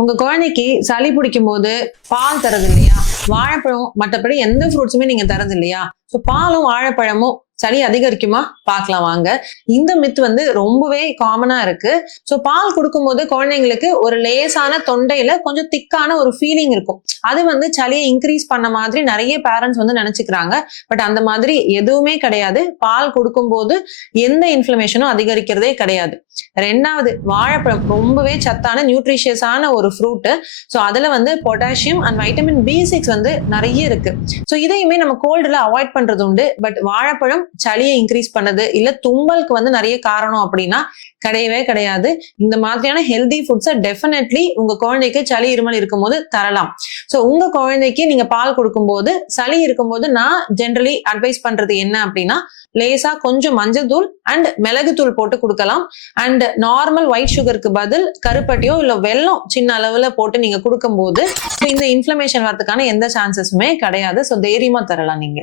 உங்க குழந்தைக்கு சளி பிடிக்கும் போது பால் தரது இல்லையா, வாழைப்பழம் மற்றபடி எந்த ஃப்ரூட்ஸுமே நீங்க தரது இல்லையா, ஸோ பாலும் வாழைப்பழமும் சளி அதிகரிக்குமா பார்க்கலாம் வாங்க. இந்த மித் வந்து ரொம்பவே காமனா இருக்கு. ஸோ பால் கொடுக்கும்போது குழந்தைங்களுக்கு ஒரு லேசான தொண்டையில கொஞ்சம் திக்கான ஒரு ஃபீலிங் இருக்கும். அது வந்து சளியை இன்க்ரீஸ் பண்ண மாதிரி நிறைய பேரண்ட்ஸ் வந்து நினைச்சுக்கிறாங்க. பட் அந்த மாதிரி எதுவுமே கிடையாது. பால் கொடுக்கும்போது எந்த இன்ஃப்ளமேஷனும் அதிகரிக்கிறதே கிடையாது. ரெண்டாவது, வாழைப்பழம் ரொம்பவே சத்தான நியூட்ரிஷியஸான ஒரு ஃப்ரூட். ஸோ அதுல வந்து பொட்டாசியம் அண்ட் வைட்டமின் B6 வந்து நிறைய இருக்கு. ஸோ இதையுமே நம்ம கோல்டுல அவாய்ட் பண்றது உண்டு. பட் வாழைப்பழம் சளியை இன்க்ரீஸ் பண்ணது இல்ல தும்மலுக்கு வந்து நிறைய காரணம் அப்படின்னா கிடையவே கிடையாது. இந்த மாதிரியான ஹெல்தி ஃபுட்ஸை டெஃபினெட்லி உங்க குழந்தைக்கு சளி இருமல் இருக்கும்போது தரலாம். ஸோ உங்க குழந்தைக்கு நீங்க பால் கொடுக்கும்போது சளி இருக்கும்போது நான் ஜென்ரலி அட்வைஸ் பண்றது என்ன அப்படின்னா, லேசா கொஞ்சம் மஞ்சள் தூள் அண்ட் மிளகு தூள் போட்டு கொடுக்கலாம். அண்ட் நார்மல் ஒயிட் சுகருக்கு பதில் கருப்பட்டியோ இல்ல வெல்லம் சின்ன அளவுல போட்டு நீங்க கொடுக்கும்போது இந்த இன்ஃப்ளமேஷன் வரதுக்கான எந்த சான்சஸுமே கிடையாது. ஸோ தைரியமா தரலாம் நீங்க.